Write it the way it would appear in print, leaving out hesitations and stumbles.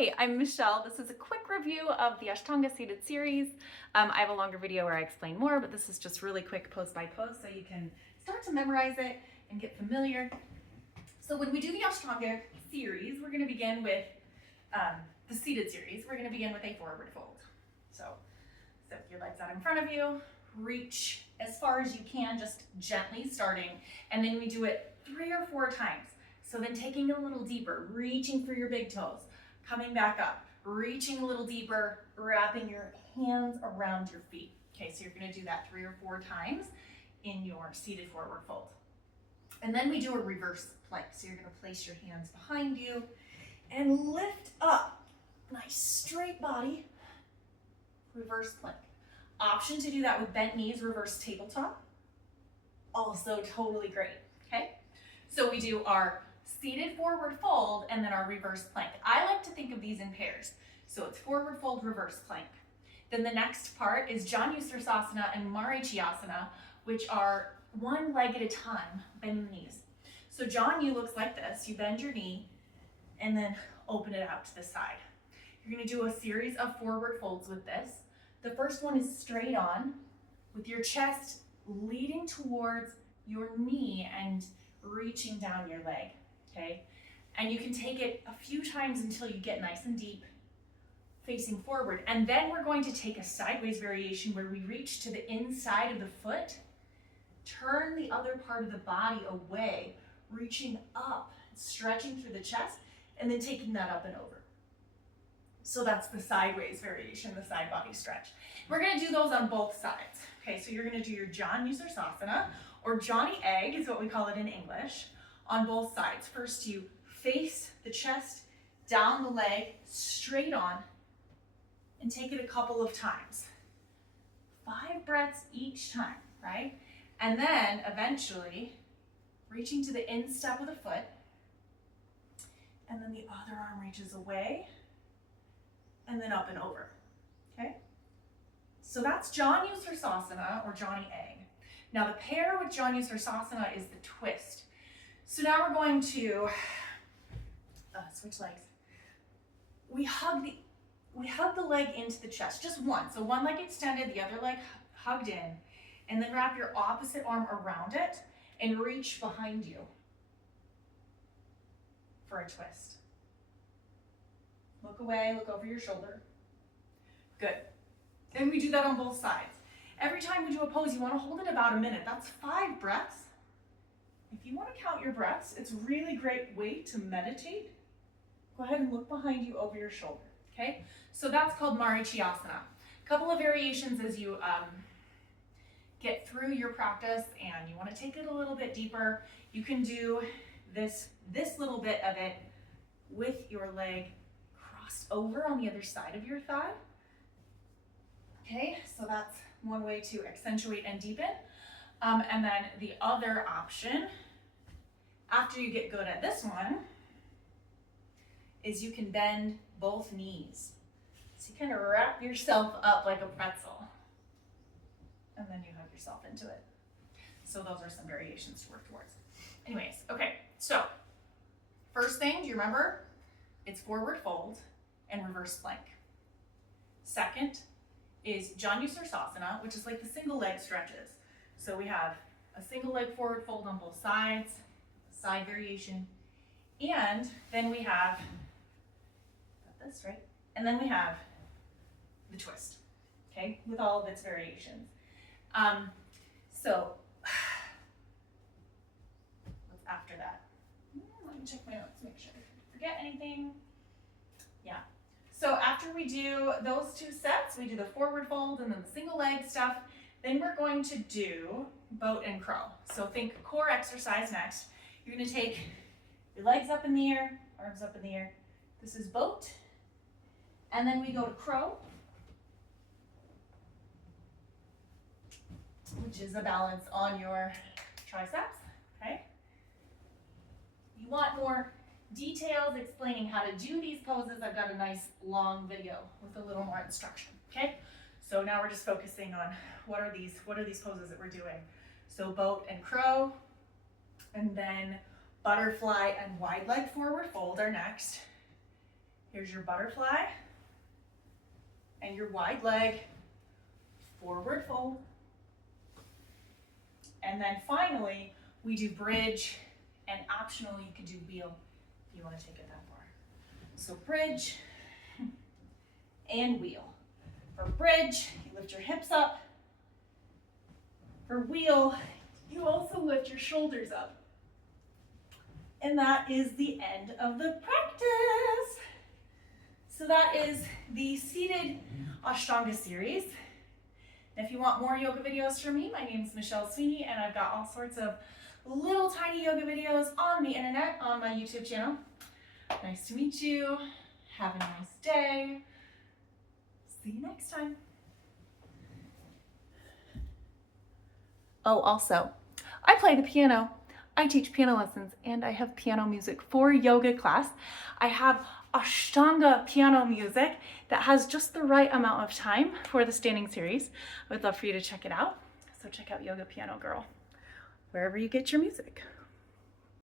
Hi, I'm Michelle. This is a quick review of the Ashtanga Seated Series. I have a longer video where I explain more, but this is just really quick pose by pose so you can start to memorize it and get familiar. So when we do the Ashtanga series, we're going to begin with the seated series. We're going to begin with a forward fold. So step your legs out in front of you, reach as far as you can, just gently starting, and then we do it 3 or 4 times. So then taking a little deeper, reaching for your big toes, coming back up, reaching a little deeper, wrapping your hands around your feet. Okay, so you're going to do that 3 or 4 times in your seated forward fold. And then we do a reverse plank. So you're going to place your hands behind you and lift up. Nice straight body, reverse plank. Option to do that with bent knees, reverse tabletop. Also totally great, okay? So we do our seated forward fold and then our reverse plank. I like to think of these in pairs. So it's forward fold, reverse plank. Then the next part is Janusarsasana and Marichyasana, which are one leg at a time, bending the knees. So Janu looks like this. You bend your knee and then open it out to the side. You're going to do a series of forward folds with this. The first one is straight on with your chest leading towards your knee and reaching down your leg, okay? And you can take it a few times until you get nice and deep, facing forward. And then we're going to take a sideways variation where we reach to the inside of the foot, turn the other part of the body away, reaching up, stretching through the chest, and then taking that up and over. So that's the sideways variation, the side body stretch. We're going to do those on both sides. Okay, so you're going to do your Janusarsasana, or Johnny Egg is what we call it in English, on both sides. First you face the chest, down the leg, straight on, and take it a couple of times. 5 breaths each time, right? And then eventually reaching to the instep of the foot, and then the other arm reaches away, and then up and over, okay? So that's Janusarsasana, or Johnny Egg. Now the pair with Janusarsasana is the twist. So now we're going to switch legs. We hug the leg into the chest, just one. So one leg extended, the other leg hugged in, and then wrap your opposite arm around it and reach behind you for a twist. Look away, look over your shoulder. Good. Then we do that on both sides. Every time we do a pose, you want to hold it about a minute. That's 5 breaths. If you want to count your breaths, it's a really great way to meditate. Go ahead and look behind you over your shoulder, okay? So that's called Marichyasana. A couple of variations as you get through your practice and you want to take it a little bit deeper. You can do this little bit of it with your leg crossed over on the other side of your thigh. Okay, so that's one way to accentuate and deepen. And then the other option, after you get good at this one, is you can bend both knees. So you kind of wrap yourself up like a pretzel, and then you hug yourself into it. So those are some variations to work towards. Anyways, okay, so first thing, do you remember? It's forward fold and reverse plank. Second is Janusarsasana, which is like the single leg stretches. So we have a single leg forward fold on both sides, side variation, and then we have, got this right, and then we have the twist, okay, with all of its variations. So what's after that? Let me check my notes, make sure I didn't forget anything. Yeah. So after we do those 2 sets, we do the forward fold and then the single leg stuff, then we're going to do boat and crow. So think core exercise next. You're going to take your legs up in the air, arms up in the air. This is boat. And then we go to crow, which is a balance on your triceps, okay? You want more details explaining how to do these poses, I've got a nice long video with a little more instruction, okay? So now we're just focusing on what are these poses that we're doing. So boat and crow, and then butterfly and wide leg forward fold are next. Here Here's your butterfly and your wide leg, forward fold. And then finally, we do bridge, and optional, you could do wheel if you want to take it that far. So bridge and wheel. For bridge, you lift your hips up. For wheel, you also lift your shoulders up. And that is the end of the practice. So that is the seated Ashtanga series. And if you want more yoga videos from me, my name is Michelle Sweeney, and I've got all sorts of little tiny yoga videos on the internet on my YouTube channel. Nice to meet you. Have a nice day. See you next time. Oh, also, I play the piano. I teach piano lessons, and I have piano music for yoga class. I have Ashtanga piano music that has just the right amount of time for the standing series. I would love for you to check it out. So check out Yoga Piano Girl wherever you get your music.